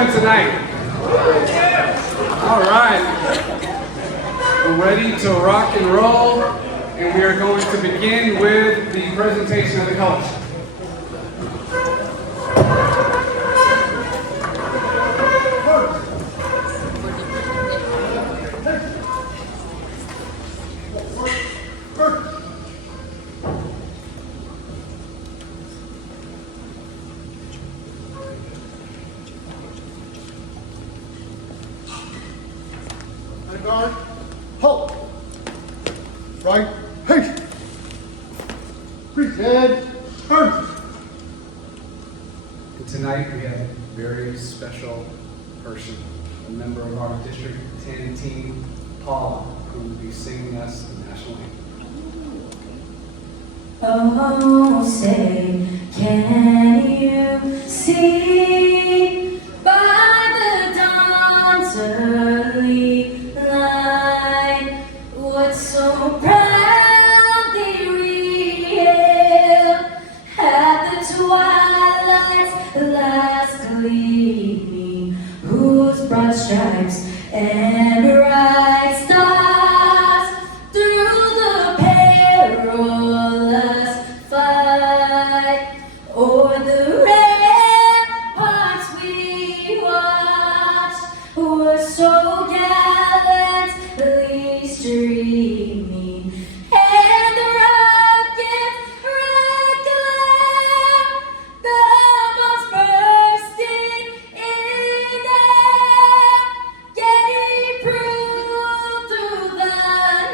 doing tonight? All right. We're ready to rock and roll, and we are going to begin with the presentation of the colors. Guard, halt. Right, hey. Present, turn. And tonight we have a very special person, a member of our District 10 team, Paula, who will be singing us the national anthem. Oh, say, can you see by the dawn's early light what so proudly we hailed at the twilight's last gleaming, whose broad stripes and bright stars through the perilous fight o'er the ramparts we watched were so gallantly streaming, and the rockets reclaim the bombs bursting in air, gave proof through the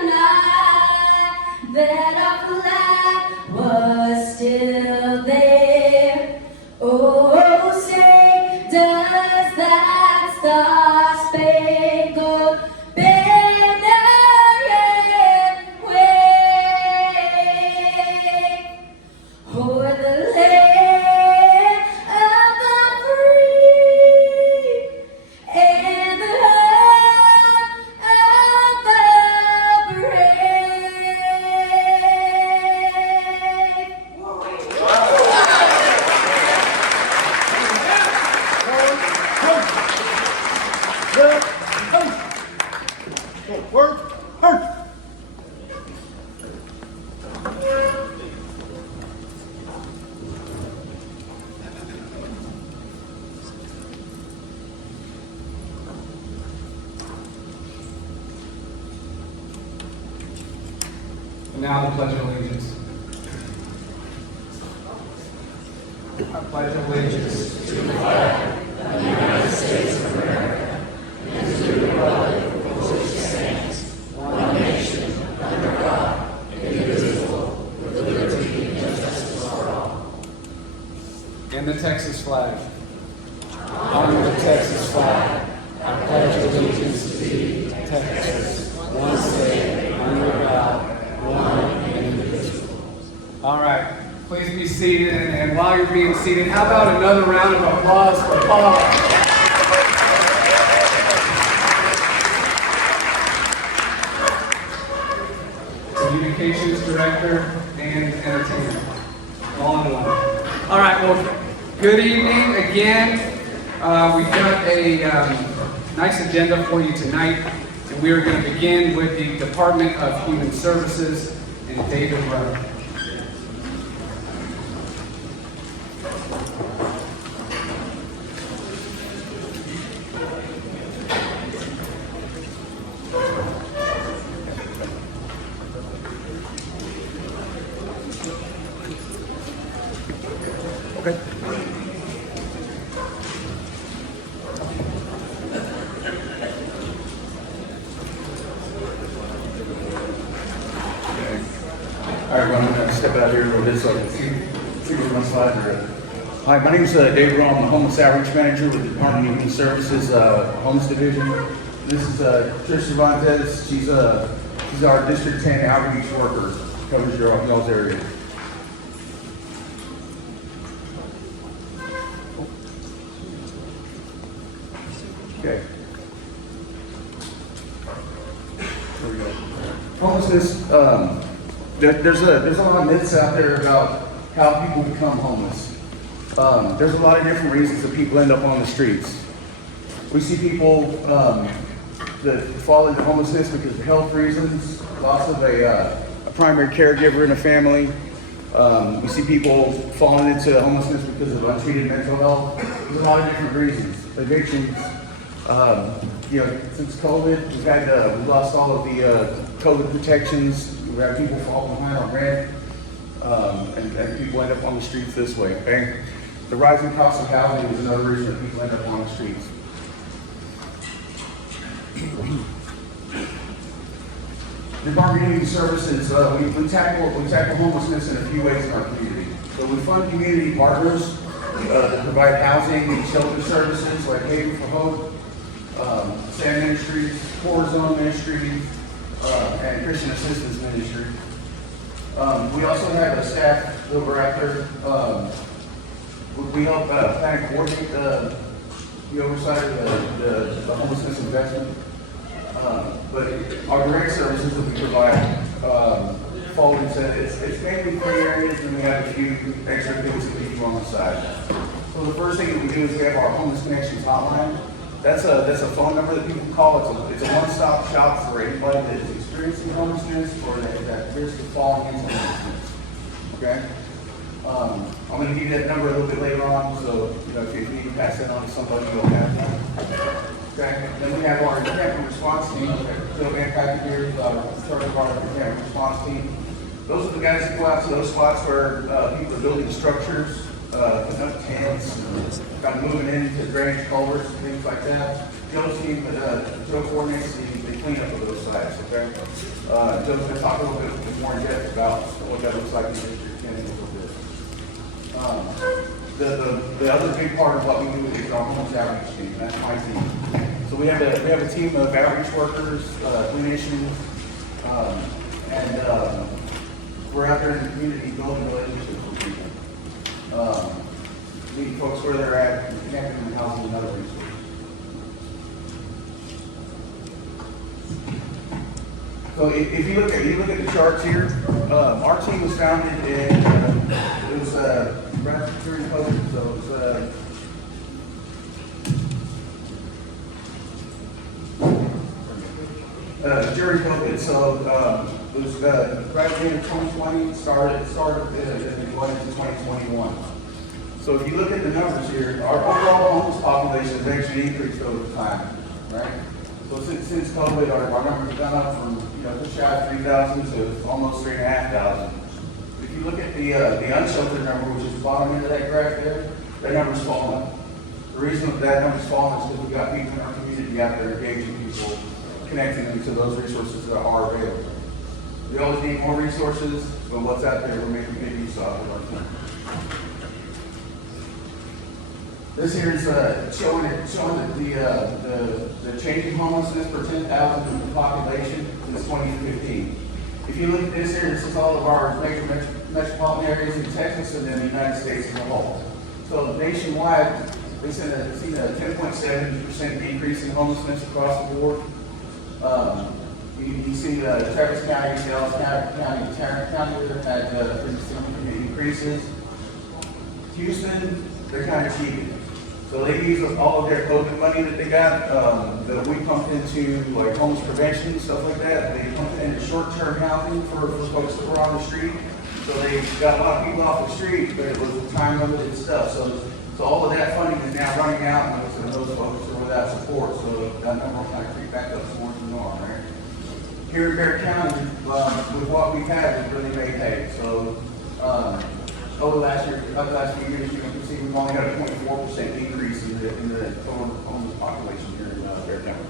night that our flag was still there. Oh, say, does that star-spangled banner yet wave o'er the land of the free and the home of the brave? Work, hurt. And now the Pledge of Allegiance. I pledge allegiance to the flag of the United States of America and to the republic for which it stands, one nation, under God, indivisible, with liberty and justice for all. And the Texas flag. Under the Texas flag, I pledge allegiance to thee, Texas, one state, under God, one and indivisible. All right, please be seated, and while you're being seated, how about another round of applause for Paula? Communications Director and Entertainment, all in one. All right, well, good evening again. We've got a nice agenda for you tonight, and we are going to begin with the Department of Human Services and David Rowe. Okay. All right, everyone, I'm going to step out here a little bit so I can see where my slides are at. Hi, my name is David Rowe. I'm the Homeless Outreach Manager with the Department of Human Services Homeless Division. This is Trish Cervantes. She's our District 10 Outreach Worker. Covers y'all's area. Okay. There we go. Homelessness. There's a lot of myths out there about how people become homeless. There's a lot of different reasons that people end up on the streets. We see people that fall into homelessness because of health reasons, loss of a primary caregiver in a family. We see people falling into homelessness because of untreated mental health. There's a lot of different reasons. Evictions. Since COVID, we've lost all of the COVID protections. We have people fall behind on rent, and people end up on the streets this way. Okay, the rising cost of housing is another reason that people end up on the streets. Department of Human Services, we tackle homelessness in a few ways in our community. So we fund community partners that provide housing and shelter services like Haven for Hope, SAM Ministries, Core Zone Ministries, and Christian Assistance Ministry. We also have a staff over after. We help plan and coordinate the oversight of the homelessness investment. But our direct services that we provide fall into it's mainly 3 areas, and we have a few extra things that we do on the side. So the first thing that we do is we have our Homeless Connections hotline. That's a phone number that people call. It's a one-stop shop for anybody that is experiencing homelessness or that risk of falling into homelessness. Okay. I'm going to give you that number a little bit later on, so if you need to pass that on to somebody, you'll have that. Okay. Then we have our encampment response team. Joe Van Packeteers, charge of our encampment response team. Those are the guys that go out to those spots where people are building structures, putting up tents, kind of moving into drainage culverts and things like that. Joe's team, Joe coordinates the cleanup of those sites. Okay. Joe's going to talk a little bit more in depth about what that looks like in a little bit. The other big part of what we do is our homeless outreach team. That's my team. So we have a team of outreach workers, clinicians, and we're out there in the community building relationships with people. Meeting folks where they're at, and connecting them, housing, and other resources. So if you look at the charts here, our team was founded in it was right during COVID, so it was during COVID. So it was right at the end of 2020. Started going into 2021. So if you look at the numbers here, our overall homeless population has actually increased over time, right? So since COVID, our numbers have gone up from just shy of 3,000 to almost 3,500. If you look at the unsheltered number, which is the bottom end of that graph there, that number's fallen. The reason that number's fallen is because we've got people in our community out there engaging people, connecting them to those resources that are available. We always need more resources, but what's out there, we're making big use of it. This here is showing the changing homelessness per 10,000 of the population since 2015. If you look at this here, this is all of our major metropolitan areas in Texas and then the United States as a whole. So nationwide, we've seen a 10.7% decrease in homelessness across the board. You see Travis County, Dallas County, and Tarrant County that had significant increases. Houston, they're kind of cheating. So they use all of their COVID money that they got, that we pumped into like homeless prevention and stuff like that. They pumped it into short-term housing for folks that were on the street. So they got a lot of people off the street, but it was time-limited stuff. So all of that funding is now running out, and those folks are without support. So that number will kind of creep back up towards the norm, right? Here in Bear County, with what we've had, we've really made hay. So over the last few years, you can see we've only got a 0.4% increase in the total homeless population here in Bear County.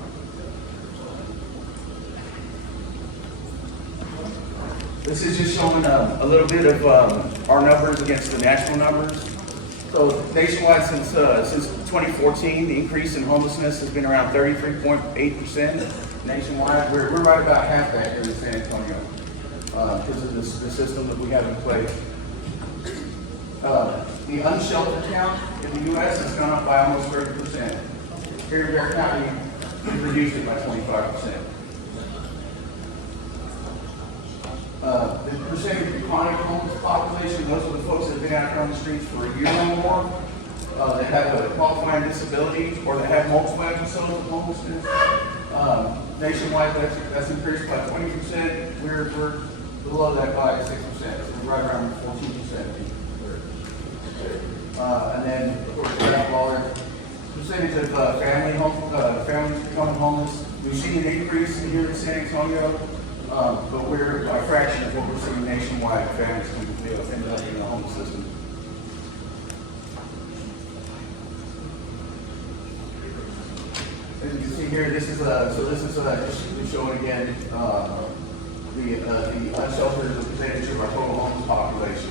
This is just showing a little bit of our numbers against the national numbers. So nationwide, since 2014, the increase in homelessness has been around 33.8%. Nationwide, we're right about half that here in San Antonio because of the system that we have in place. The unsheltered count in the U.S. has gone up by almost 30%. Here in Bear County, we've reduced it by 25%. The percentage of chronic homeless population, those are the folks that have been out there on the streets for a year or more. that have a qualifying disability or that have multiple episodes of homelessness. Nationwide, that's increased by 20%. We're below that by 6%. So we're right around 14%. And then, of course, we have our percentage of families becoming homeless. We've seen an increase here in San Antonio, but we're a fraction of what we're seeing nationwide. Families can end up in the homeless system. As you can see here, this is just showing again the unsheltered percentage of our total homeless population.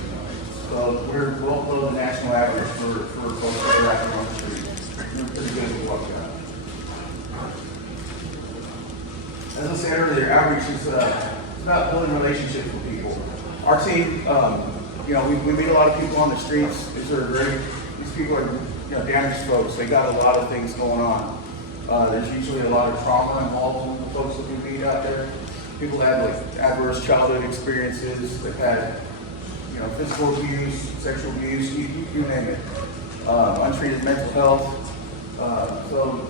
So we're well below the national average for folks that are active on the street. We're pretty good at what we got. As I said earlier, outreach is about building relationships with people. Our team, we meet a lot of people on the streets. These people are damaged folks. They got a lot of things going on. There's usually a lot of trauma involved in the folks that we meet out there. People that have adverse childhood experiences. They've had physical abuse, sexual abuse, you name it. Untreated mental health. So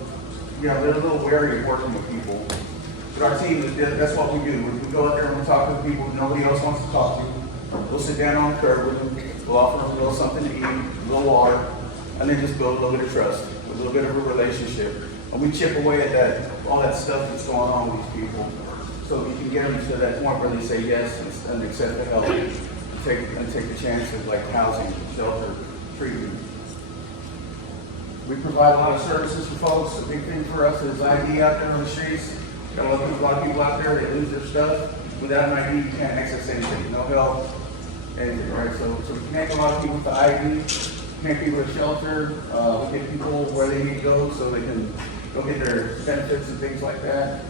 they're a little wary of working with people. But our team, that's what we do. We go out there and we talk to people nobody else wants to talk to. We'll sit down on the curb with them. We'll offer them a little something to eat, a little water, and then just build a little bit of trust, a little bit of a relationship. And we chip away at all that stuff that's going on with these people. So we can get them to that point where they say yes and accept the help and take the chances like housing, shelter, treatment. We provide a lot of services for folks. A big thing for us is ID out there on the streets. Got a lot of people out there that lose their stuff. Without an ID, you can't access anything. No help, anything, right? So we connect a lot of people with the ID, connect people with shelter, we get people where they need to go so they can go get their benefits and things like that.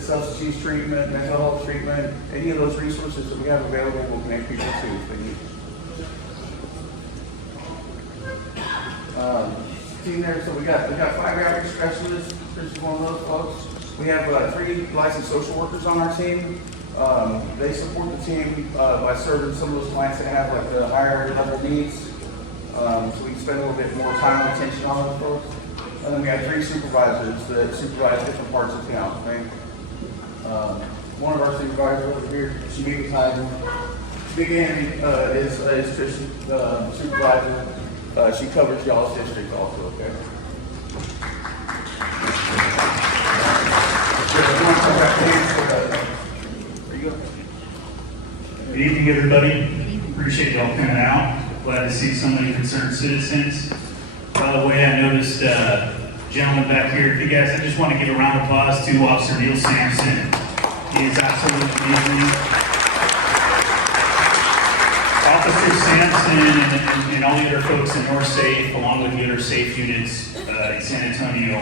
Substance use treatment, mental health treatment, any of those resources that we have available, we'll connect people to if they need. Team there, so we got 5 outreach specialists. Chris is one of those folks. We have 3 licensed social workers on our team. They support the team by serving some of those clients that have the higher level needs. So we can spend a little bit more time and attention on those folks. And then we have 3 supervisors that supervise different parts of town. Right? One of our supervisors over here, she meets Heiden. Big Andy is Tristan, supervisor. She covers y'all's district also, okay? There you go. Good evening, everybody. Appreciate y'all coming out. Glad to see so many concerned citizens. By the way, I noticed gentleman back here. If you guys, I just want to give a round of applause to Officer Neil Sampson. He is absolutely amazing. Officer Sampson and all the other folks in North Safe, along with the other safe units in San Antonio,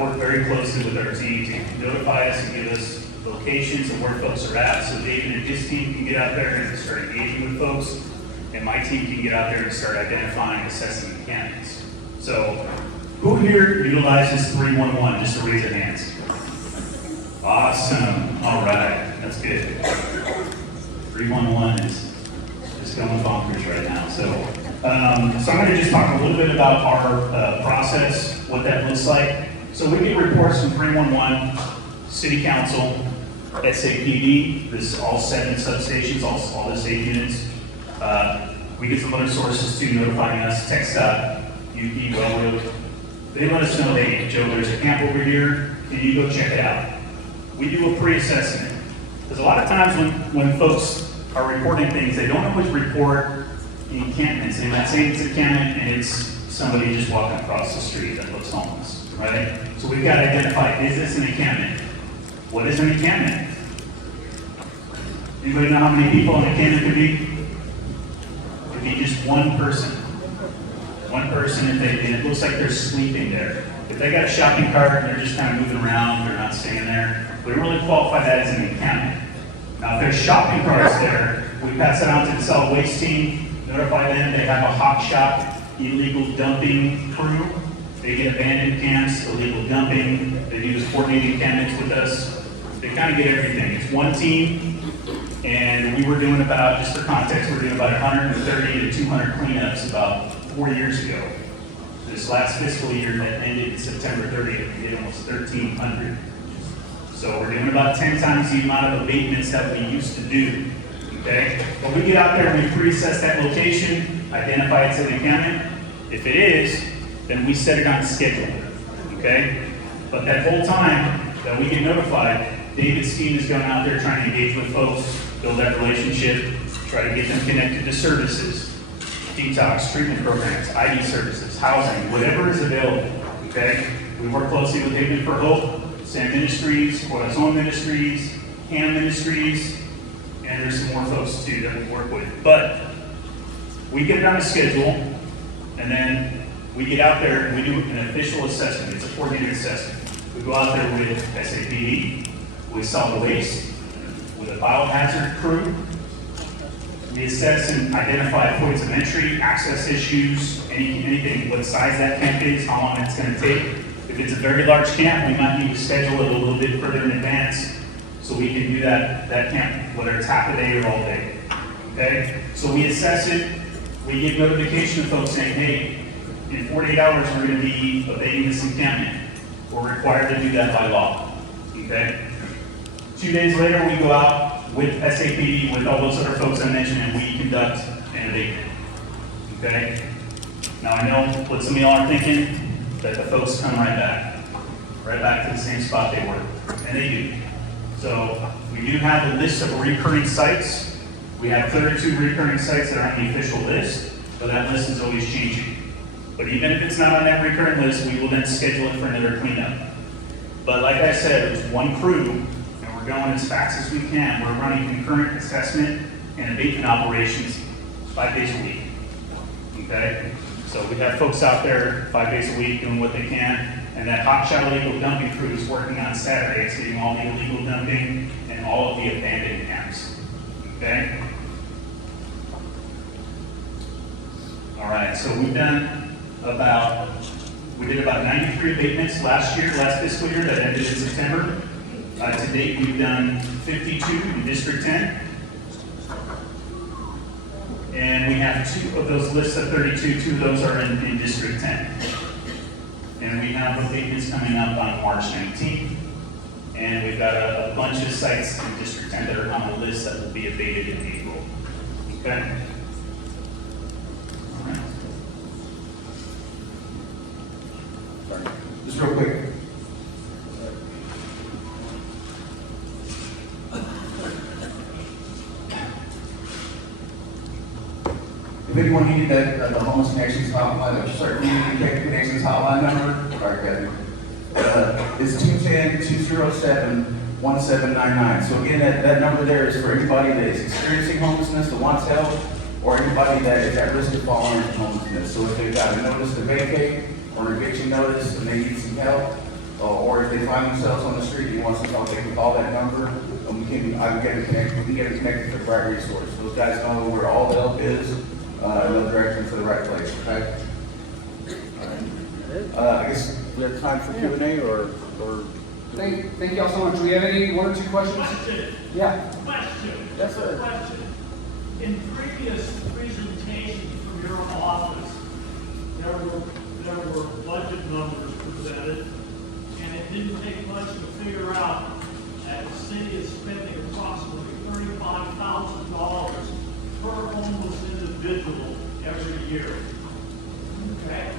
work very closely with our team to notify us and give us locations of where folks are at, so David and his team can get out there and start engaging with folks, and my team can get out there and start identifying and assessing the candidates. So, who here utilizes 311? Just to raise their hands. Awesome. All right. That's good. 311 is going bonkers right now. So I'm going to just talk a little bit about our process, what that looks like. So we get reports from 311, City Council, SAPD, this all 7 substations, all the safe units. We get some other sources too notifying us, TxDOT, Railroad. They let us know, hey, Joe, there's a camp over here. Can you go check it out? We do a pre-assessment. Because a lot of times when folks are reporting things, they don't always report encampments. They might say it's an encampment and it's somebody just walking across the street that looks homeless, right? So we've got to identify, is this an encampment? What is an encampment? Anybody know how many people an encampment could be? It could be just one person. One person, and it looks like they're sleeping there. If they got a shopping cart and they're just kind of moving around, they're not staying there, we don't really qualify that as an encampment. Now, if there's shopping carts there, we pass it on to the solid waste team, notify them. They have a hot shop illegal dumping crew. They get abandoned camps, illegal dumping. They do coordinated encampments with us. They kind of get everything. It's one team, and we were doing about, just for context, we're doing about 130 to 200 cleanups about 4 years ago. This last fiscal year that ended September 30th, we did almost 1,300. So we're doing about 10 times the amount of abatements that we used to do, okay? When we get out there, we pre-assess that location, identify it to the accountant. If it is, then we set it on schedule, okay? But that whole time that we get notified, David's team is going out there trying to engage with folks, build that relationship, try to get them connected to services, detox, treatment programs, ID services, housing, whatever is available, okay? We work closely with Haven for Hope, Sam Ministries, Coil's Home Ministries, Ham Ministries, and there's some more folks too that we work with. But we get it on a schedule, and then we get out there and we do an official assessment. It's a coordinated assessment. We go out there with SAPD, with solid waste, with a biohazard crew. We assess and identify points of entry, access issues, anything, what size that camp is, how long it's going to take. If it's a very large camp, we might need to schedule it a little bit further in advance so we can do that camp, whether it's half a day or all day. Okay? So we assess it. We give notification to folks saying, hey, in 48 hours, we're going to be abating this encampment. We're required to do that by law. Okay? 2 days later, we go out with SAPD, with all those other folks I mentioned, and we conduct an abatement. Okay? Now, I know what some of y'all are thinking, that the folks come right back to the same spot they were, and they do. So, we do have a list of recurring sites. We have 32 recurring sites that are on the official list, but that list is always changing. But even if it's not on that recurring list, we will then schedule it for another cleanup. But like I said, it's one crew, and we're going as fast as we can. We're running concurrent assessment and abatement operations 5 days a week. Okay? So we have folks out there 5 days a week doing what they can, and that hotshot illegal dumping crew is working on Saturdays, getting all the illegal dumping and all of the abandoned camps. Okay? All right, so we did about 93 abatements last fiscal year that ended in September. To date, we've done 52 in District 10. And we have 2 of those lists of 32, 2 of those are in District 10. And we have abatements coming up on March 19th. And we've got a bunch of sites in District 10 that are on the list that will be abated in April. Okay? All right. Sorry. Just real quick. If anyone needed that, the homeless connections hotline, community connections hotline number, sorry, it's 210-207-1799. So again, that number there is for anybody that is experiencing homelessness, that wants help, or anybody that is at risk of falling into homelessness. So if they've got a notice to vacate, or an eviction notice, and they need some help, or if they find themselves on the street and want some help, they can call that number, and we can get them connected to the right resource. Those guys know where all the help is, and the direction to the right place, okay? I guess we have time for Q&A or Thank y'all so much. Do we have any 1 or 2 questions? Question. Yeah. Question. Yes, sir. Question. In previous presentations from your office, there were budget numbers presented, and it didn't take much to figure out that the city is spending approximately $35,000 per homeless individual every year. Okay?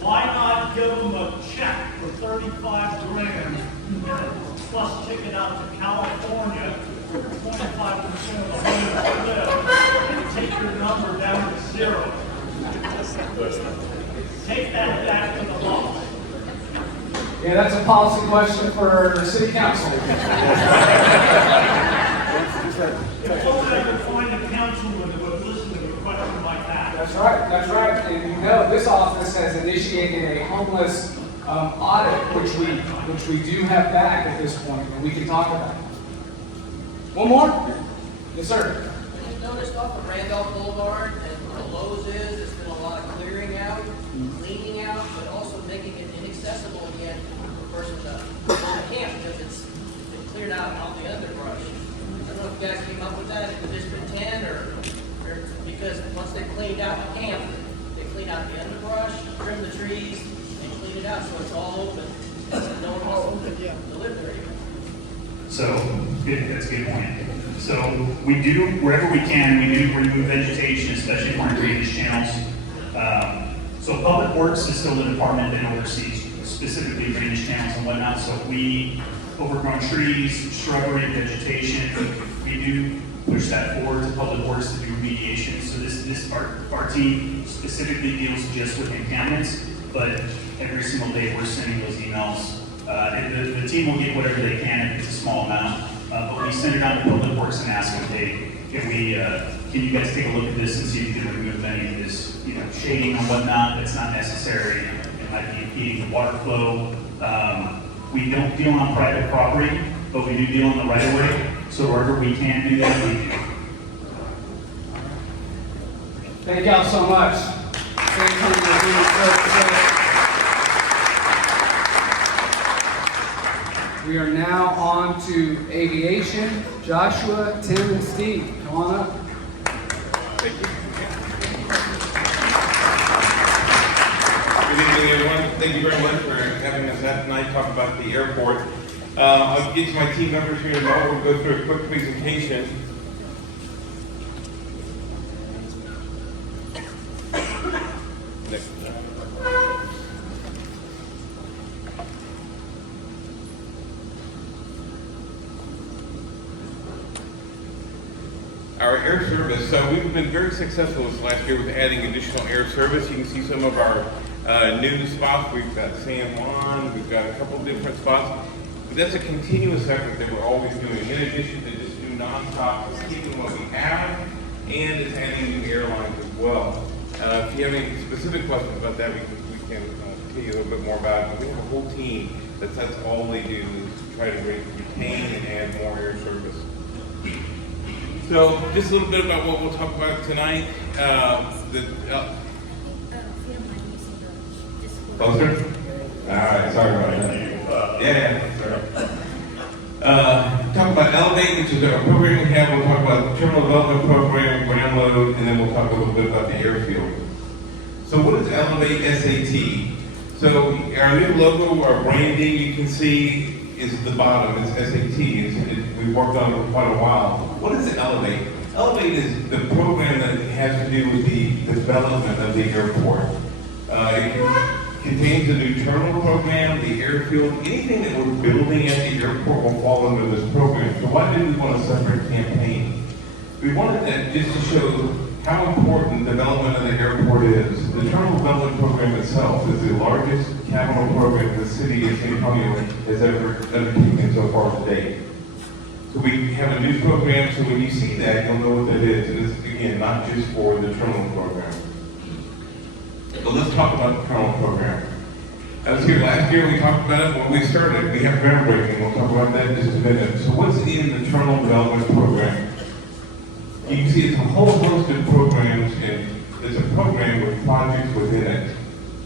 Why not give them a check for 35 grand and a plus ticket out to California where 25% of the homeless live and take your number down to 0? Take that back to the law. Yeah, that's a policy question for the city council. If only I could find a councilman that would listen to a question like that. That's right, that's right. And you know, this office has initiated a homeless audit, which we do have back at this point, and we can talk about it. One more? Yes, sir. I just noticed off of Randolph Boulevard and where the Lowe's is, there's been a lot of clearing out, cleaning out, but also making it inaccessible again for a person to go to camp because it's been cleared out and all the underbrush. I don't know if you guys came up with that in District 10 or because once they cleaned out the camp, They clean out the underbrush, trim the trees, and clean it out so it's all open. No one wants to live there anymore. So, that's a good point. So we do, wherever we can, we do remove vegetation, especially for drainage channels. So Public Works is still the department that oversees specifically drainage channels and whatnot. So if we overgrown trees, shrubbery, vegetation, we do push that forward to Public Works to do remediation. So our team specifically deals just with contaminants, but every single day we're sending those emails. And the team will get whatever they can if it's a small amount, but we send it out to Public Works and ask them, hey, can you guys take a look at this and see if you can remove any of this, shading or whatnot that's not necessary. It might be impeding the water flow. We don't deal on private property, but we do deal on the right of way. So wherever we can do that, we do. Thank y'all so much. Thank you for doing services. We are now on to aviation. Joshua, Tim, and Steve, come on up. Thank you. Good evening, everyone. Thank you very much for having us out tonight, talk about the airport. I'll get to my team members here in a moment. We'll go through a quick presentation. Next. Our air service, so we've been very successful this last year with adding additional air service. You can see some of our new spots. We've got San Juan, we've got a couple different spots. But that's a continuous effort that we're always doing. In addition to just do nonstop, it's keeping what we have, and it's adding new airlines as well. If you have any specific questions about that, we can tell you a little bit more about it. But we have a whole team that's all they do is try to retain and add more air service. So, just a little bit about what we'll talk about tonight. Closer? All right, sorry about that. Yeah, sorry. Talk about Elevate, which is our program we have. We'll talk about the terminal development program, ground load, and then we'll talk a little bit about the airfield. So, what is Elevate SAT? So, our new logo, our branding, you can see, is at the bottom. It's SAT. We've worked on it for quite a while. What is Elevate? Elevate is the program that has to do with the development of the airport. It contains a new terminal program, the airfield, anything that we're building at the airport will fall under this program. So why did we want a separate campaign? We wanted that just to show how important development of the airport is. The terminal development program itself is the largest capital program the city of San Antonio has ever undertaken so far to date. So we have a new program, so when you see that, you'll know what that is. And it's, again, not just for the terminal program. But let's talk about the terminal program. I was here last year, we talked about it when we started. We have groundbreaking, we'll talk about that in just a minute. So what's in the terminal development program? You can see it's a whole host of programs, and there's a program with projects within it.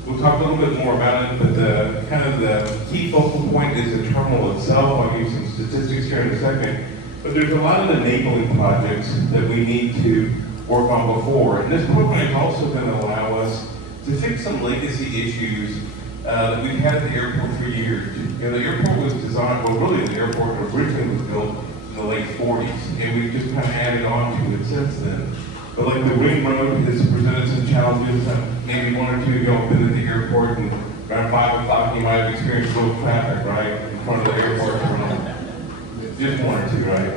We'll talk a little bit more about it, but the key focal point is the terminal itself. I'll give you some statistics here in a second. But there's a lot of enabling projects that we need to work on before. And this program is also going to allow us to fix some legacy issues that we've had at the airport for years. The airport was designed, well, really the airport originally was built in the late 40s, and we've just kind of added on to it since then. But like the ring road has presented some challenges. Maybe one or two of you have been at the airport, and around 5 o'clock you might have experienced a little traffic, right, in front of the airport terminal. Just one or two, right?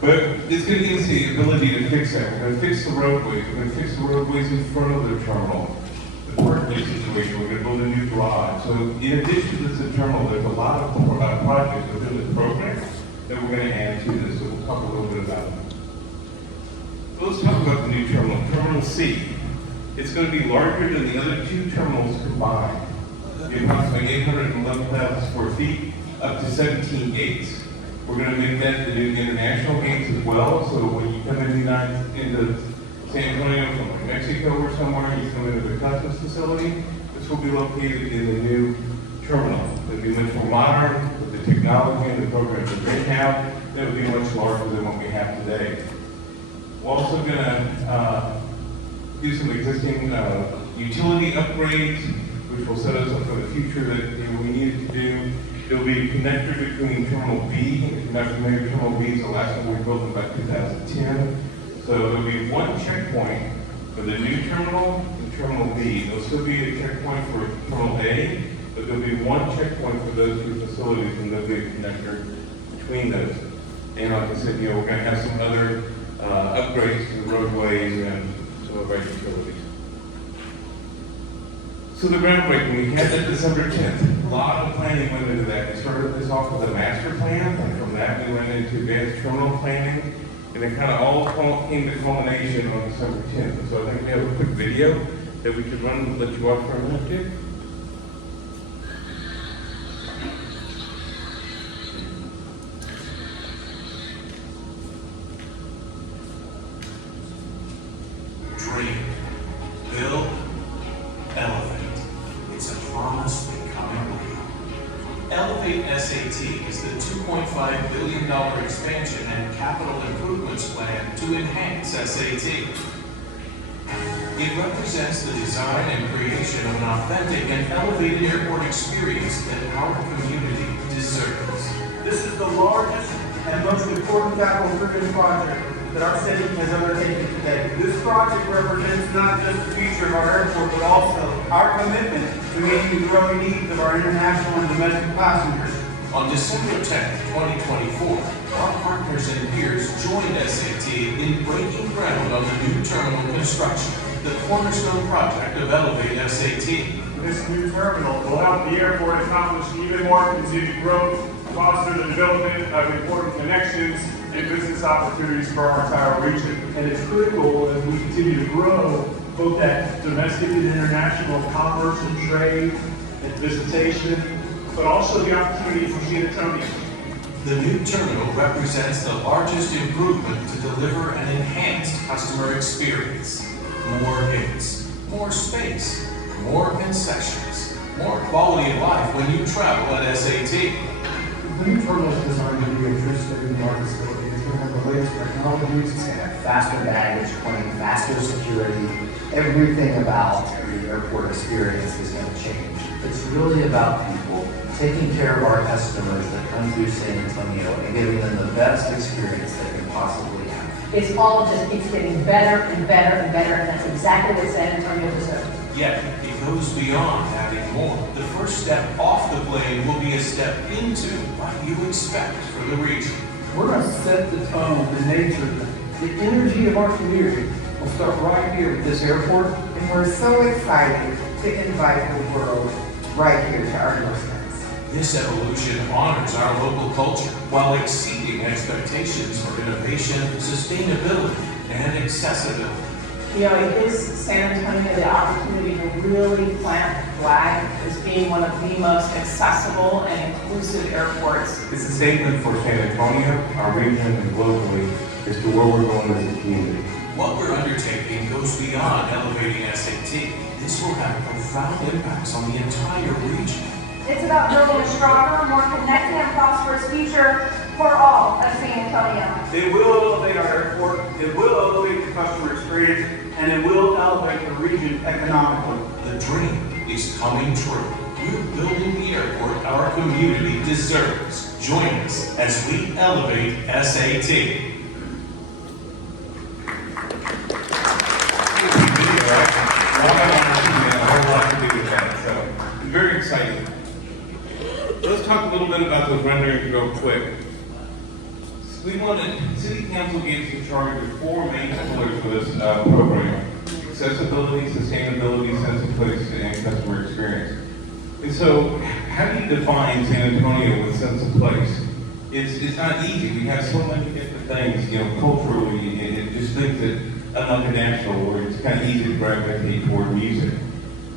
But it's going to give us the ability to fix that. We're going to fix the roadways. We're going to fix the roadways in front of the terminal. The parking situation, we're going to build a new garage. So in addition to the terminal, there's a lot of projects within the program that we're going to add to this. So we'll talk a little bit about it. So let's talk about the new terminal, Terminal C. It's going to be larger than the other two terminals combined. The approximately 811,000 square feet, up to 17 gates. We're going to make that the new international gates as well. So when you come into San Antonio from like Mexico or somewhere, you come into the customs facility, this will be located in the new terminal. It'll be much more modern with the technology and the programs that they have. That will be much larger than what we have today. We're also going to do some existing utility upgrades, which will set us up for the future that we needed to do. There'll be a connector between Terminal B, if you're not familiar, Terminal B is the last one we built in about 2010. So there'll be one checkpoint for the new terminal and Terminal B. There'll still be a checkpoint for Terminal A, but there'll be one checkpoint for those two facilities, and there'll be a connector between those. And like I said, we're going to have some other upgrades to the roadways and some of our utilities. So the groundbreaking, we had that December 10th. A lot of planning went into that. We started this off with a master plan, and from that we went into advanced terminal planning, and it kind of all came to culmination on December 10th. So I think we have a quick video that we could run and let you watch for a minute, too. Dream, build, elevate. It's a promise becoming real. Elevate SAT is the $2.5 billion expansion and capital improvements plan to enhance SAT. It represents the design and creation of an authentic and elevated airport experience that our community deserves. This is the largest and most important capital improvement project that our city has undertaken today. This project represents not just the future of our airport, but also our commitment to meeting the growing needs of our international and domestic passengers. On December 10, 2024, our partners and peers joined SAT in breaking ground on the new terminal construction, the cornerstone project of Elevate SAT. This new terminal will help the airport accomplish even more continued growth, foster the development of important connections and business opportunities for our entire region. And it's critical as we continue to grow both that domestic and international commerce and trade and visitation, but also the opportunity for San Antonio. The new terminal represents the largest improvement to deliver an enhanced customer experience. More gates, more space, more concessions, more quality of life when you travel at SAT. The new terminal is designed to be a true state-of-the-art facility. It's going to have the latest technologies. It's gonna have faster baggage claim, faster security. Everything about the airport experience is gonna change. It's really about people taking care of our customers that come through San Antonio and giving them the best experience they can possibly have. It's all just keeps getting better and better and better, and that's exactly what San Antonio deserves. Yet, it goes beyond adding more. The first step off the plane will be a step into what you expect for the region. We're going to set the tone, the nature, the energy of our community. We'll start right here at this airport. And we're so excited to invite the world right here to our doorsteps. This evolution honors our local culture while exceeding expectations for innovation, sustainability, and accessibility. You know, it gives San Antonio the opportunity to really plant the flag as being one of the most accessible and inclusive airports. It's a statement for San Antonio, our region, and globally as to where we're going as a community. What we're undertaking goes beyond elevating SAT. This will have profound impacts on the entire region. It's about building a stronger, more connected and prosperous future for all of San Antonio. It will elevate our airport, it will elevate the customer experience, and it will elevate the region economically. The dream is coming true. We're building the airport our community deserves. Join us as we elevate SAT. Very exciting. Let's talk a little bit about those renderings real quick. City Council gave us a charge of 4 main pillars for this program: accessibility, sustainability, sense of place, and customer experience. And so, how do you define San Antonio with sense of place? It's not easy. We have so many different things, culturally, and just things that, unlike a Nashville, where it's kind of easy to gravitate toward music.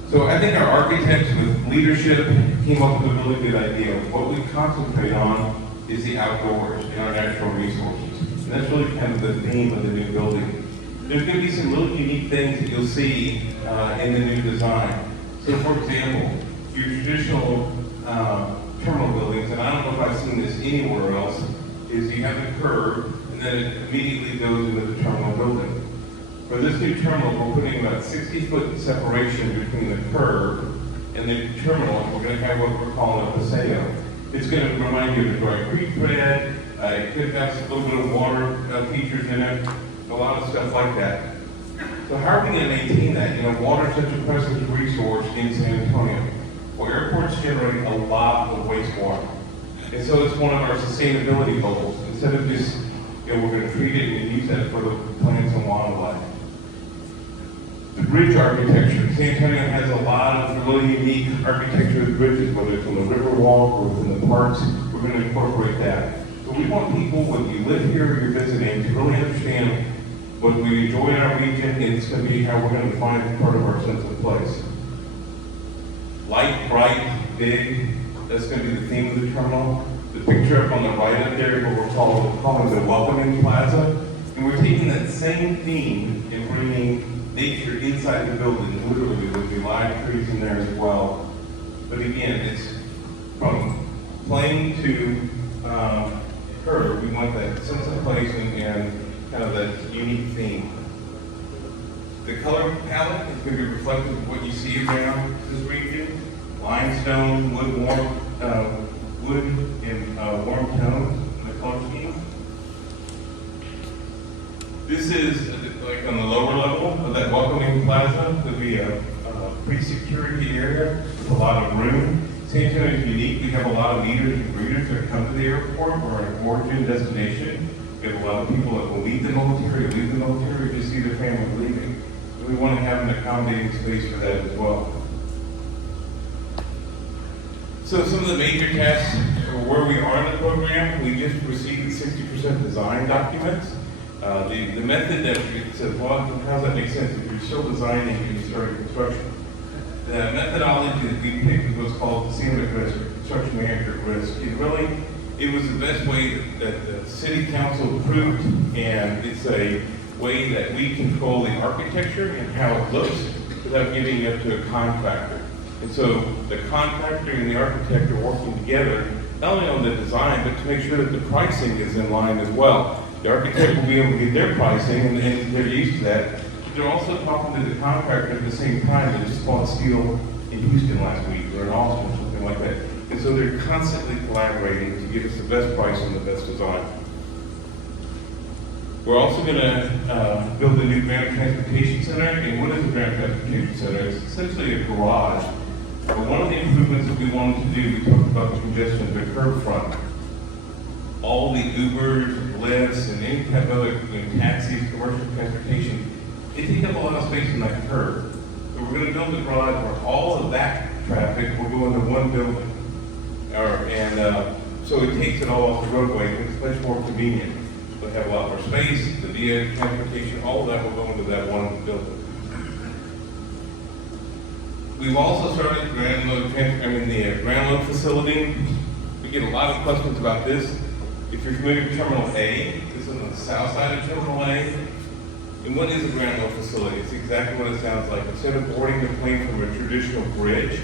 So I think our architects with leadership came up with a really good idea. What we concentrate on is the outdoors and our natural resources. And that's really kind of the theme of the new building. There's going to be some really unique things that you'll see in the new design. So for example, your traditional terminal buildings, and I don't know if I've seen this anywhere else, is you have the curb and then it immediately goes into the terminal building. For this new terminal, we're putting about 60-foot separation between the curb and the terminal. We're going to have what we're calling a paseo. It's going to remind you of the Dry Creek thread. It could have a little bit of water features in it, a lot of stuff like that. So how are we going to maintain that? You know, water is such a precious resource in San Antonio. Well, airports generate a lot of wastewater. And so it's one of our sustainability goals. Instead of just, you know, we're going to treat it and use that for the plants and wildlife. The bridge architecture. San Antonio has a lot of really unique architecture of bridges, whether it's on the river walk or within the parks. We're going to incorporate that. But we want people, when you live here or you're visiting, to really understand what we enjoy in our region, and it's going to be how we're going to define part of our sense of place. Light, bright, big, that's going to be the theme of the terminal. The picture up on the right up there is what we're calling the welcoming plaza. And we're taking that same theme and bringing nature inside the building, literally with the live trees in there as well. But again, it's from plane to curb. We want that sense of place and kind of that unique theme. The color palette is going to be reflective of what you see around this region. Limestone, wood, and warm tones in the color scheme. This is like on the lower level of that welcoming plaza. There'll be a pre-security area with a lot of room. San Antonio is unique. We have a lot of meeters and greeters that come to the airport. We're an origin destination. We have a lot of people that will leave the military, or just see their family leaving. So we want to have an accommodating space for that as well. So some of the major tasks for where we are in the program, we just received 60% design documents. The method that it says, well, how does that make sense if you're still designing and you're starting construction? The methodology that we picked was called CMIC risk, construction manager risk. It was the best way that the city council approved, and it's a way that we control the architecture and how it looks without giving it to a contractor. And so the contractor and the architect are working together, not only on the design, but to make sure that the pricing is in line as well. The architect will be able to get their pricing, and they're used to that. But they're also talking to the contractor at the same time. They just bought steel in Houston last week, or in Austin, or something like that. And so they're constantly collaborating to give us the best price and the best design. We're also going to build a new ground transportation center. And what is a ground transportation center? It's essentially a garage. But one of the improvements that we wanted to do, we talked about the congestion of the curb front. All the Ubers, Lyfts, and any type of other taxis, commercial transportation, it takes up a lot of space in that curb. So we're going to build a garage where all of that traffic will go into one building. So it takes it all off the roadway, and it's much more convenient. We'll have a lot more space, the via transportation, all of that will go into that one building. We've also started the ground load facility. We get a lot of questions about this. If you're familiar with Terminal A, this is on the south side of Terminal A. And what is a ground load facility? It's exactly what it sounds like. Instead of boarding the plane from a traditional bridge,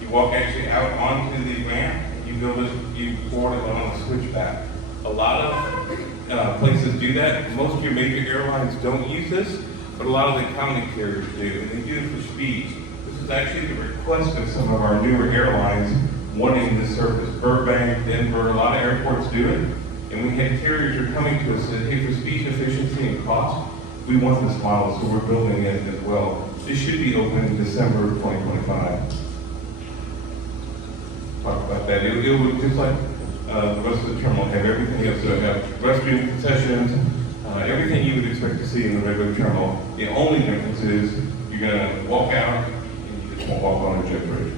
you walk actually out onto the ramp, you board it on a switchback. A lot of places do that. Most of your major airlines don't use this, but a lot of the economy carriers do, and they do it for speed. This is actually the request of some of our newer airlines wanting this service. Burbank, Denver, a lot of airports do it. And we had carriers who are coming to us and said, hey, for speed, efficiency, and cost, we want this model, so we're building it as well. This should be open in December of 2025. Talk about that. It would just like the rest of the terminal have everything else. So have restroom concessions, everything you would expect to see in the regular terminal. The only difference is you're going to walk out and you just won't walk on a jet bridge.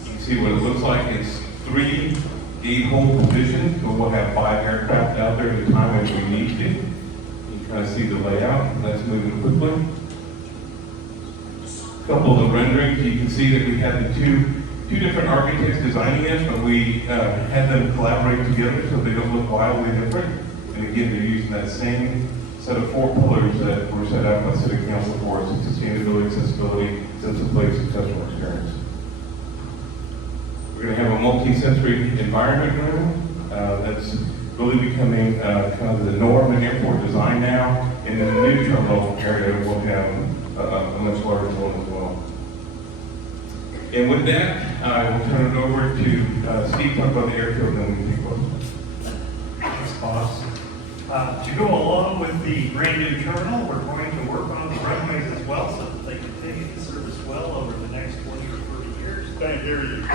You can see what it looks like. It's 3 gate-hold positions, but we'll have 5 aircraft out there at the time as we need to. You can kind of see the layout. That's moving quickly. A couple of the renderings, you can see that we had the two different architects designing this, but we had them collaborate together so they don't look wildly different. And again, they're using that same set of 4 pillars that were set out by City Council for us: sustainability, accessibility, sense of place, and customer experience. We're going to have a multi-sensory environment room that's really becoming kind of the norm in airport design now, and And then the new terminal area will have a much larger one as well. And with that, I will turn it over to Steve to talk about the airfield and then we can close. Thanks, boss. To go along with the brand new terminal, we're going to work on the runways as well so that they continue to serve us well over the next 20 or 30 years. Can't hear you.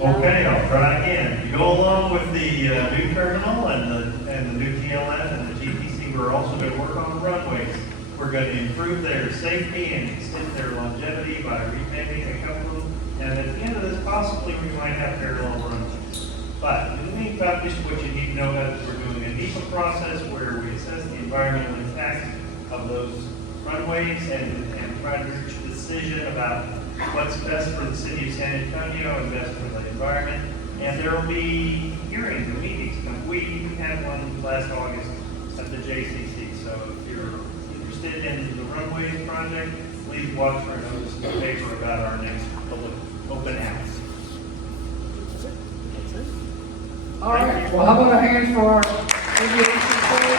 Okay, I'll try again. To go along with the new terminal and the new TLN and the GTC, we're also going to work on the runways. We're going to improve their safety and extend their longevity by repaving a couple of them. And at the end of this, possibly we might have parallel runways. But in the meantime, just what you need to know about is we're doing a NEPA process where we assess the environmental impact of those runways and try to reach a decision about what's best for the city of San Antonio and best for the environment. And there will be hearings and meetings. We had one last August at the JCC. So if you're interested in the runways project, please watch for a notice in the paper about our next public open house. All right, well, how about a hand for our aviation crew?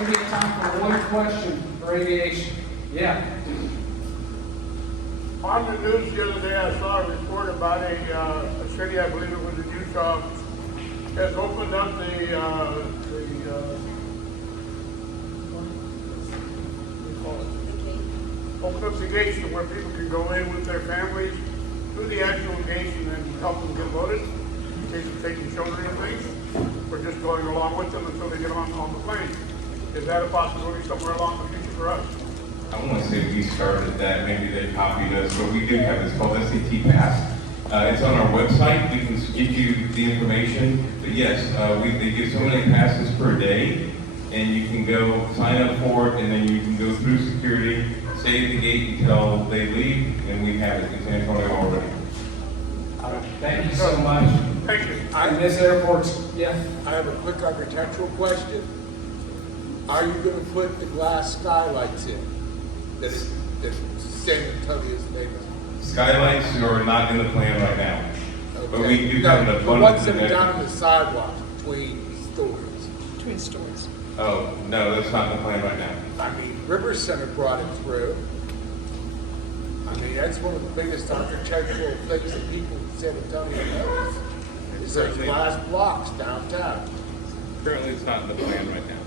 Maybe it's time for one question for aviation. Yeah. On the news the other day, I saw a report about a city, I believe it was in Utah, has opened up opened up the gates to where people can go in with their families through the actual gates and then help them get loaded in case of taking children and things, or just going along with them until they get on the plane. Is that a possibility somewhere along the future for us? I want to say we started that, maybe they copied us, but we do have, it's called SAT Pass. It's on our website, we can give you the information, but yes, they give so many passes per day, and you can go sign up for it, and then you can go through security, stay at the gate until they leave, and we have it in San Antonio already. Thank you so much. Thank you. And this airport's, yeah. I have a quick architectural question. Are you going to put the glass skylights in that San Antonio's famous? Skylights are not in the plan right now, but we do have an But what's abundance it of down on the sidewalk between stores? Between stores. Oh, no, that's not in the plan right now. I mean, River Center brought it through. I mean, that's one of the biggest architectural things that people in San Antonio knows. Is those glass blocks downtown. Currently, it's not in the plan right now.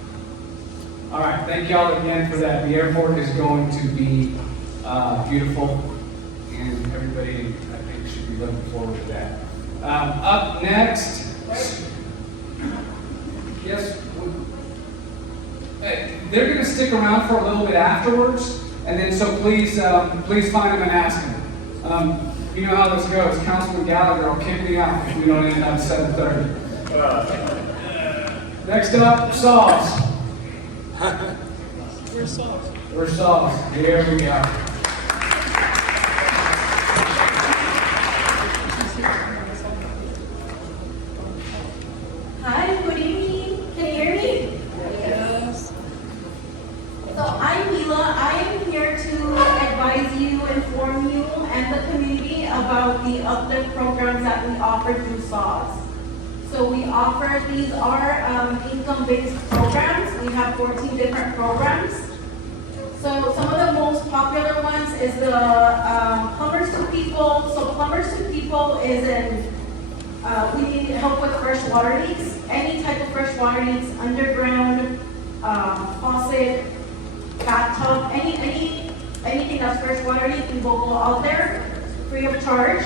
All right, thank y'all again for that. The airport is going to be beautiful, and everybody, I think, should be looking forward to that. Up next, yes, they're going to stick around for a little bit afterwards, and then so please find them and ask them. You know how this goes. Councilman Gallagher will kick me out if we don't end at 7:30. Next up, Saws. Where's Saws? We're Saws. There we go. Hi, good evening. Can you hear me? Yes. So I'm Mila. I am here to advise you, inform you, and the community about the uplift programs that we offer through SAWS. So we offer, these are income-based programs. We have 14 different programs. So some of the most popular ones is the Plumbers to People. So Plumbers to People is we need help with fresh water leaks. Any type of fresh water leaks, underground, faucet, bathtub, anything that's fresh water leak, we will go out there free of charge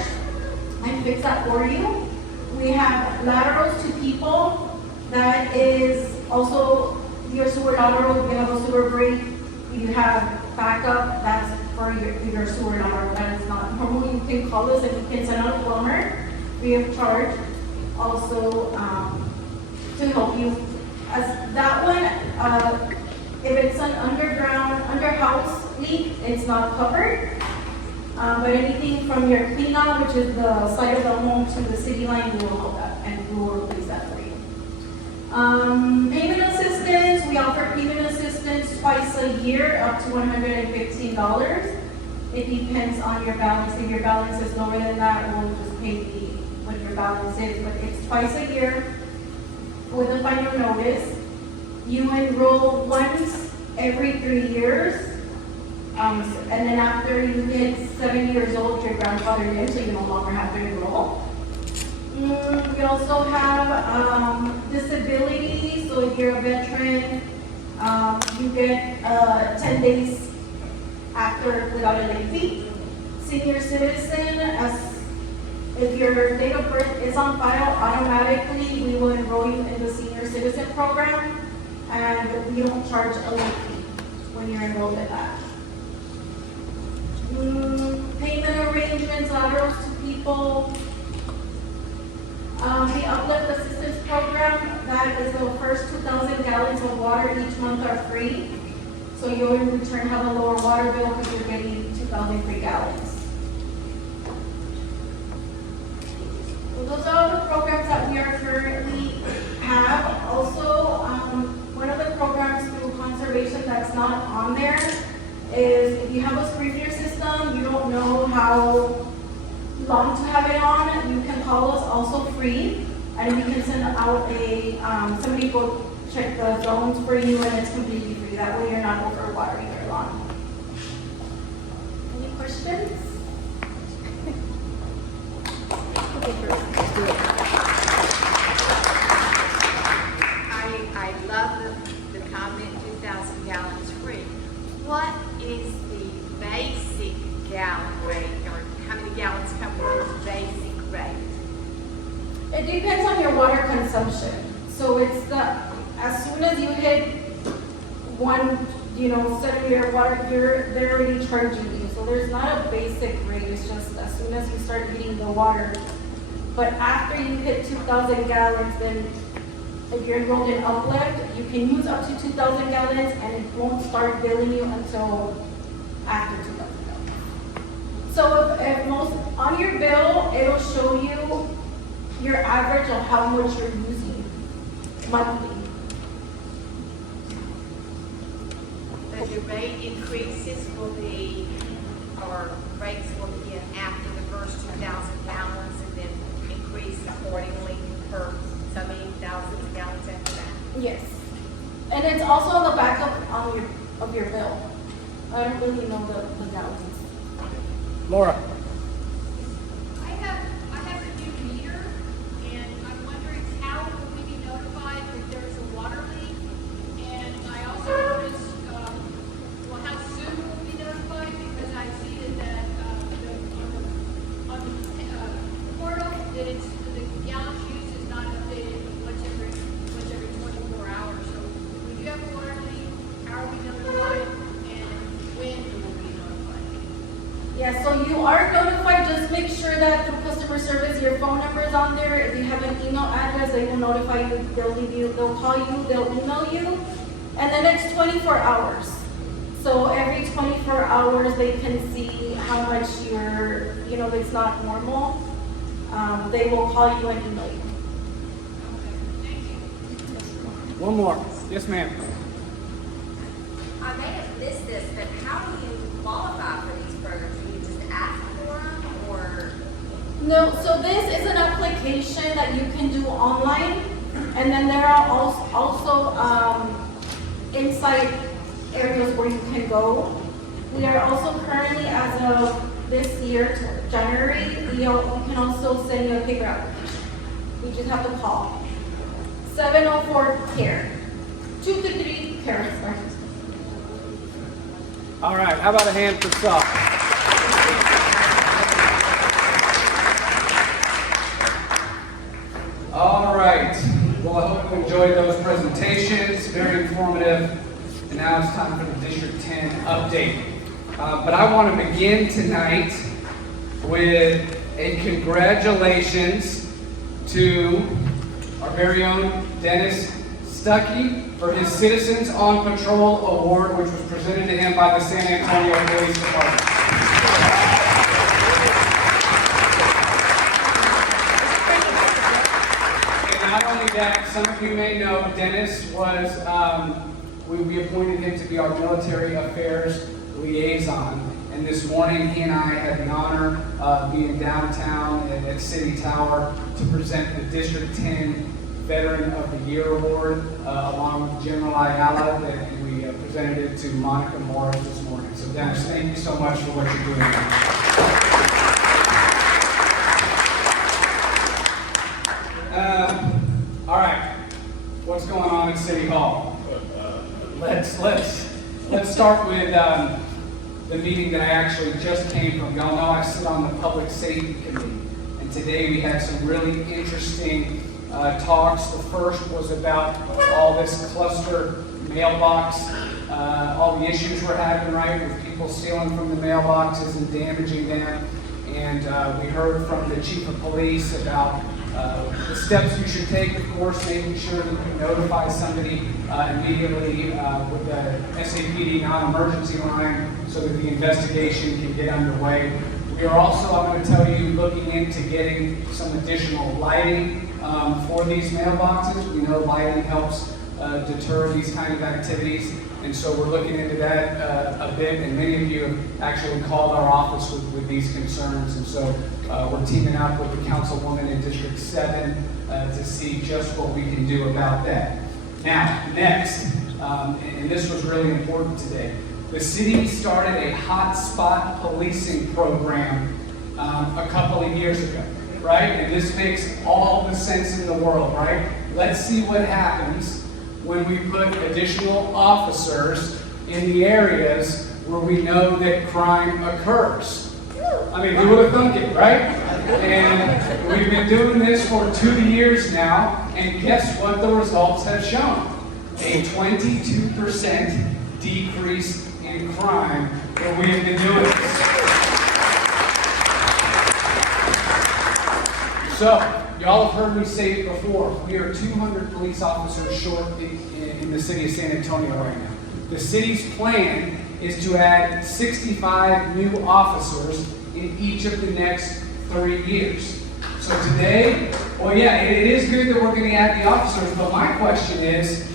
and fix that for you. We have laterals to people. That is also your sewer lateral. You have a sewer break. You have backup. That's for your sewer lateral. That is not normal. You can call us and you can send out a plumber free of charge. Also to help you. As that one, if it's an under-house leak, it's not covered. But anything from your cleanout, which is the side of the home to the city line, we will help that and we will replace that for you. Payment assistance, we offer payment assistance twice a year, up to $115. It depends on your balance. If your balance is lower than that, we'll just pay what your balance is, but it's twice a year. with a final notice. You enroll once every 3 years. And then after you hit 7 years old, you're grandfathered in, so you no longer have to enroll. We also have disability, so if you're a veteran, you get 10 days after without a late fee. Senior citizen, if your date of birth is on file, automatically we will enroll you in the senior citizen program, and we don't charge a late fee when you're enrolled in that. Payment arrangements, laterals to people. The uplift assistance program, that is the first 2,000 gallons of water each month are free. So you'll in return have a lower water bill because you're getting 2,000 free gallons. So those are all the programs that we are currently have. Also, one of the programs through conservation that's not on there is if you have a sprinkler system, you don't know how long to have it on, you can call us, also free, and we can send out a, somebody go check the zones for you, and it's completely free. That way you're not overwatering your lawn. Any questions? I love the comment 2,000 gallons free. What is the basic gallon rate, or how many gallons come with the basic rate? It depends on your water consumption. So it's as soon as you hit one, set of your water, they're already charging you. So there's not a basic rate, it's just as soon as you start hitting the water. But after you hit 2,000 gallons, then if you're enrolled in Uplift, you can use up to 2,000 gallons, and it won't start billing you until after 2,000 gallons. So if most, on your bill, it'll show you your average of how much you're using monthly. As your rate increases, rates will begin after the first 2,000 gallons and then increase accordingly per so many thousands of gallons after that? Yes. And it's also on the back of your bill. I don't really know the gallons. Laura. I have a new meter, and I'm wondering how will we be notified if there's a water leak? And I also noticed, how soon will we be notified? Because I see that on the portal that the gallons used is not updated once every 24 hours. So we do have a water leak. How are we notified? And when will we be notified? Yeah, so you are notified. Just make sure that through customer service, your phone number is on there. If you have an email address, they will notify you. They'll call you, they'll email you. And then it's 24 hours. So every 24 hours, they can see how much it's not normal. They will call you and email you. One more. Yes, ma'am. I may have missed this, but how do you qualify for these programs? Do you just ask for them, or? No, so this is an application that you can do online, and then there are also inside areas where you can go. We are also currently, as of this year, January, we can also send you a paper application. You just have to call 704-CARE, 223-CARE. All right, how about a hand for Saul? All right, well, I hope you enjoyed those presentations, very informative. And now it's time for the District 10 update. But I want to begin tonight with a congratulations to our very own Dennis Stuckey for his Citizens on Patrol Award, which was presented to him by the San Antonio Police Department. And not only that, some of you may know Dennis was, we appointed him to be our military affairs liaison. And this morning, he and I had the honor of being downtown at City Tower to present the District 10 Veteran of the Year Award, along with General Ayala, and we presented it to Monica Morris this morning. So Dennis, thank you so much for what you're doing. All right, what's going on at City Hall? Let's start with the meeting that I actually just came from. Y'all know I sit on the Public Safety Committee, and today we had some really interesting talks. The first was about all this cluster mailbox, all the issues we're having, right, with people stealing from the mailboxes and damaging them. And we heard from the Chief of Police about the steps you should take, of course, making sure that you notify somebody immediately with the SAPD non-emergency line so that the investigation can get underway. We are also, I'm going to tell you, looking into getting some additional lighting for these mailboxes. We know lighting helps deter these kind of activities, and so we're looking into that a bit, and many of you have actually called our office with these concerns, and so we're teaming up with the councilwoman in District 7 to see just what we can do about that. Now, next, and this was really important today, the city started a hotspot policing program a couple of years ago, right? And this makes all the sense in the world, right? Let's see what happens when we put additional officers in the areas where we know that crime occurs. I mean, who would have thunk it, right? And we've been doing this for 2 years now, and guess what the results have shown? A 22% decrease in crime where we have been doing this. So, y'all have heard me say it before. We are 200 police officers short in the city of San Antonio right now. The city's plan is to add 65 new officers in each of the next 3 years. So today, well, yeah, it is good that we're going to add the officers, but my question is,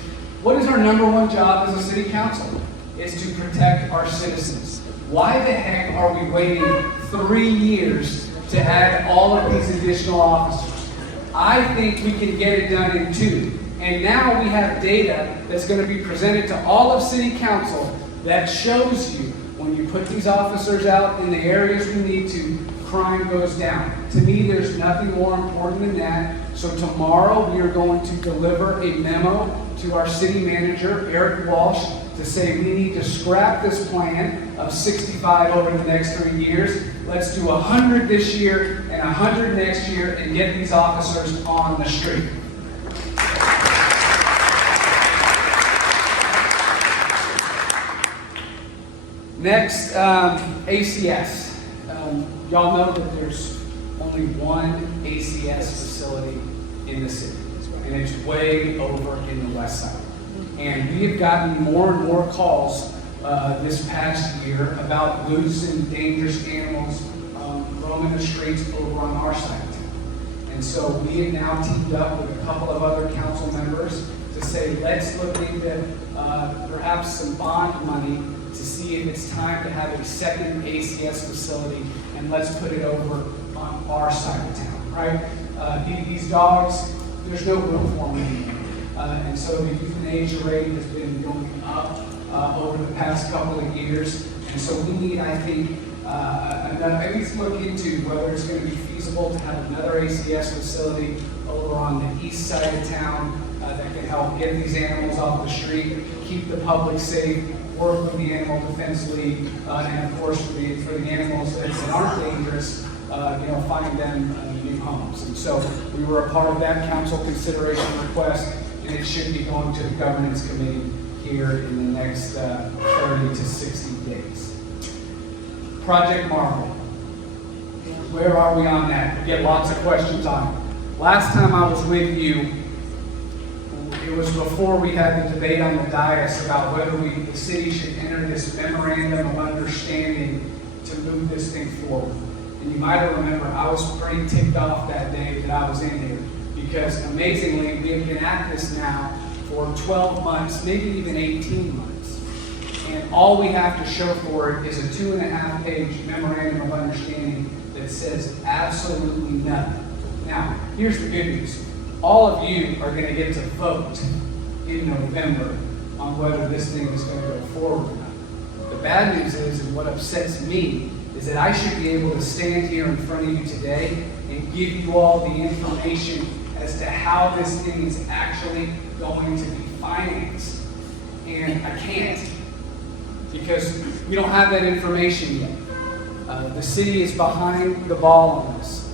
what is our number one job as a city council? It's to protect our citizens. Why the heck are we waiting 3 years to add all of these additional officers? I think we can get it done in 2. And now we have data that's going to be presented to all of City Council that shows you when you put these officers out in the areas we need to, crime goes down. To me, there's nothing more important than that. So tomorrow we are going to deliver a memo to our city manager, Eric Walsh, to say we need to scrap this plan of 65 over the next 3 years. Let's do 100 this year and 100 next year and get these officers on the street. Next, ACS. Y'all know that there's only one ACS facility in the city, and it's way over in the west side. And we have gotten more and more calls this past year about loose and dangerous animals roaming the streets over on our side of town. And so we have now teamed up with a couple of other council members to say, let's look into perhaps some bond money to see if it's time to have a second ACS facility, and let's put it over on our side of town, right? These dogs, there's no room for them anymore. And so the euthanasia rate has been going up over the past couple of years. And so we need, I think, at least look into whether it's going to be feasible to have another ACS facility over on the east side of town that can help get these animals off the street, keep the public safe, work with the Animal Defense League, and of course for the animals that aren't dangerous, find them new homes. And so we were a part of that council consideration request, and it should be going to the governance committee here in the next 30 to 60 days. Project Marvel. Where are we on that? We get lots of questions on it. Last time I was with you, it was before we had the debate on the dais about whether the city should enter this memorandum of understanding to move this thing forward. And you might remember I was pretty ticked off that day that I was in here, because amazingly we have been at this now for 12 months, maybe even 18 months. And all we have to show for it is a 2.5-page memorandum of understanding that says absolutely nothing. Now, here's the good news. all of you are gonna get to vote in November on whether this thing is gonna go forward or not. The bad news is, and what upsets me, is that I should be able to stand here in front of you today and give you all the information as to how this thing is actually going to be financed. And I can't, because we don't have that information yet. The city is behind the ball on this.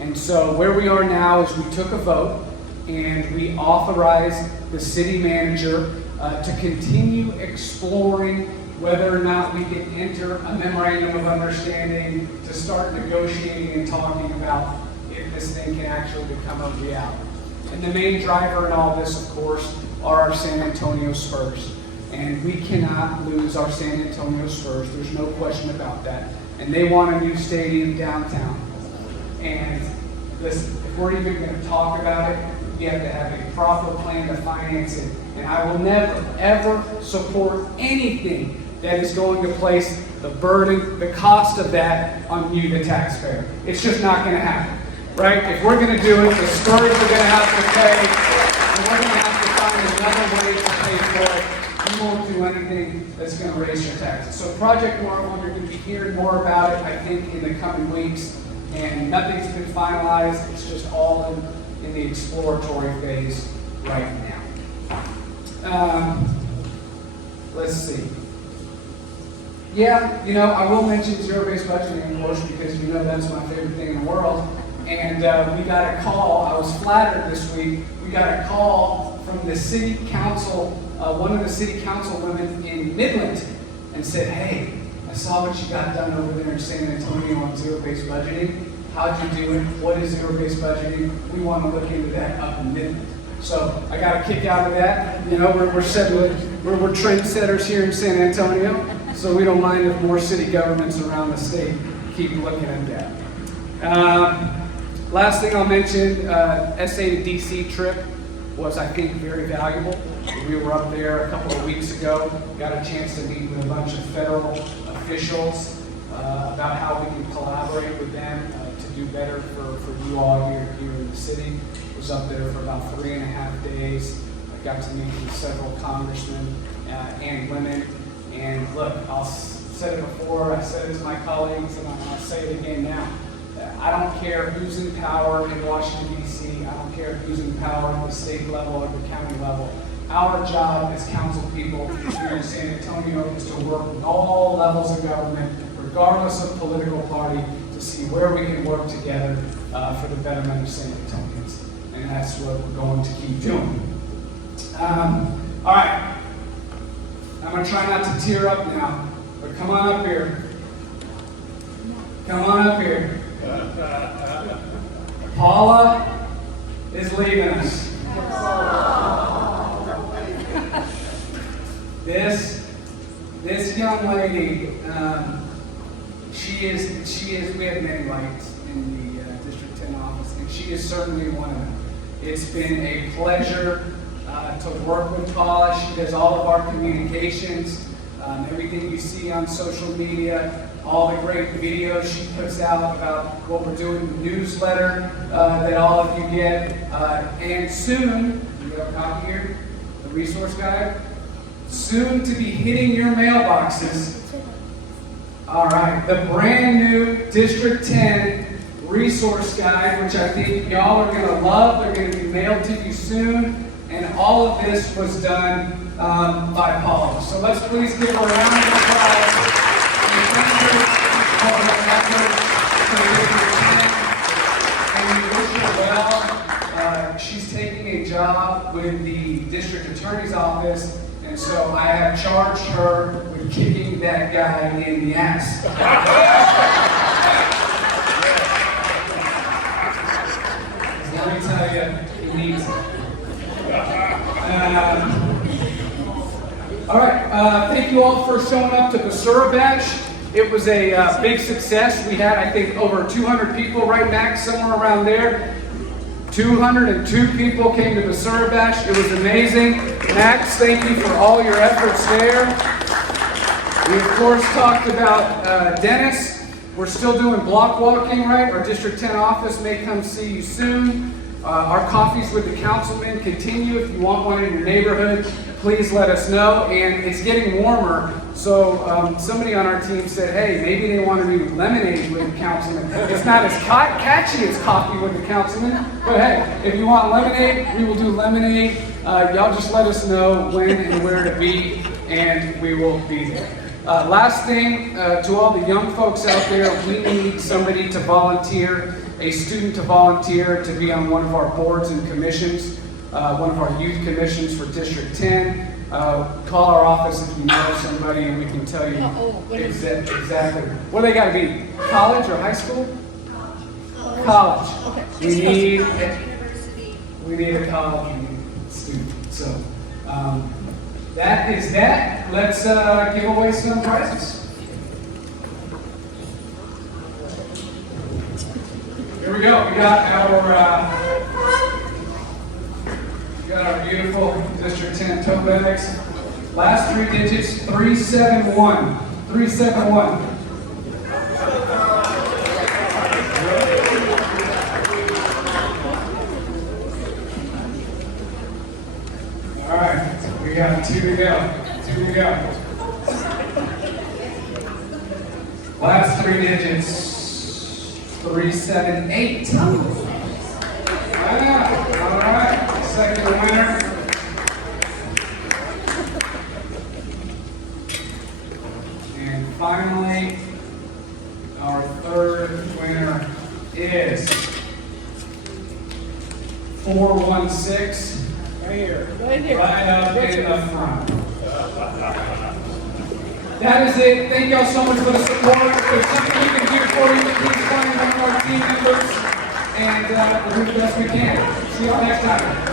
And so where we are now is we took a vote and we authorized the city manager to continue exploring whether or not we can enter a memorandum of understanding to start negotiating and talking about if this thing can actually become a reality. And the main driver in all this, of course, are our San Antonio Spurs. And we cannot lose our San Antonio Spurs. There's no question about that. And they want a new stadium downtown. And listen, if we're even going to talk about it, we have to have a proper plan to finance it. And I will never, ever support anything that is going to place the burden, the cost of that on you, the taxpayer. It's just not going to happen, right? If we're going to do it, the Spurs are going to have to pay, and we're going to have to find another way to pay for it. You won't do anything that's going to raise your taxes. So Project Marvel, you're going to be hearing more about it, I think, in the coming weeks. And nothing's been finalized. It's just all in the exploratory phase right now. Let's see. Yeah, I will mention zero-based budgeting, of course, because that's my favorite thing in the world. And we got a call. I was flattered this week. We got a call from the city council, one of the city councilwomen in Midland, and said, "Hey, I saw what you got done over there in San Antonio on zero-based budgeting. How'd you do it? What is zero-based budgeting? We want to look into that up in Midland." So I got a kick out of that. We're trendsetters here in San Antonio, so we don't mind if more city governments around the state keep looking at that. Last thing I'll mention, SA to DC trip was, I think, very valuable. We were up there a couple of weeks ago, got a chance to meet with a bunch of federal officials about how we can collaborate with them to do better for you all here in the city. Was up there for about 3.5 days. I got to meet with several congressmen and women. And look, I've said it before, I said it to my colleagues, and I'll say it again now. I don't care who's in power in Washington, D.C. I don't care who's in power at the state level or the county level. Our job as council people here in San Antonio is to work with all levels of government, regardless of political party, to see where we can work together for the betterment of San Antonians. And that's what we're going to keep doing. All right. I'm going to try not to tear up now, but come on up here. Come on up here. Paula is leaving us. This young lady, she is, we have many lights in the District 10 office, and she is certainly one of them. It's been a pleasure to work with Paula. She does all of our communications, everything you see on social media, all the great videos she puts out about what we're doing, the newsletter that all of you get, and soon, you got a copy here, the resource guide, soon to be hitting your mailboxes. All right, the brand new District 10 resource guide, which I think y'all are going to love. They're going to be mailed to you soon. And all of this was done by Paula. So let's please give her a round of applause. And thank her for her effort to District 10. And we wish her well. She's taking a job with the District Attorney's Office. And so I have charged her with kicking that guy in the ass. Let me tell you, he needs it. All right, thank you all for showing up to Basura Bash. It was a big success. We had, I think, over 200 people, right, Max, somewhere around there. 202 people came to Basura Bash. It was amazing. Max, thank you for all your efforts there. We, of course, talked about Dennis. We're still doing block walking, right? Our District 10 office may come see you soon. Our coffees with the councilmen continue. If you want one in your neighborhood, please let us know. And it's getting warmer, so somebody on our team said, hey, maybe they want to do lemonade with the councilmen. It's not as catchy as coffee with the councilmen, but hey, if you want lemonade, we will do lemonade. Y'all just let us know when and where to be, and we will be there. Last thing, to all the young folks out there, we need somebody to volunteer, a student to volunteer to be on one of our boards and commissions, one of our youth commissions for District 10. Call our office if you know somebody and we can tell you exactly. What do they got to be? College or high school? College. We need a college student. So that is that. Let's give away some prizes. Here we go. We got our beautiful District 10 tote bags. Last 3 digits, 371. 371. All right, we got 2 to go. 2 to go. Last 3 digits, 378. All right, second winner. And finally, our third winner is 416. Right here. Right up in the front. That is it. Thank y'all so much for the support. If there's something we can do for you, please find one of our team members. And we'll do the best we can. See y'all next time.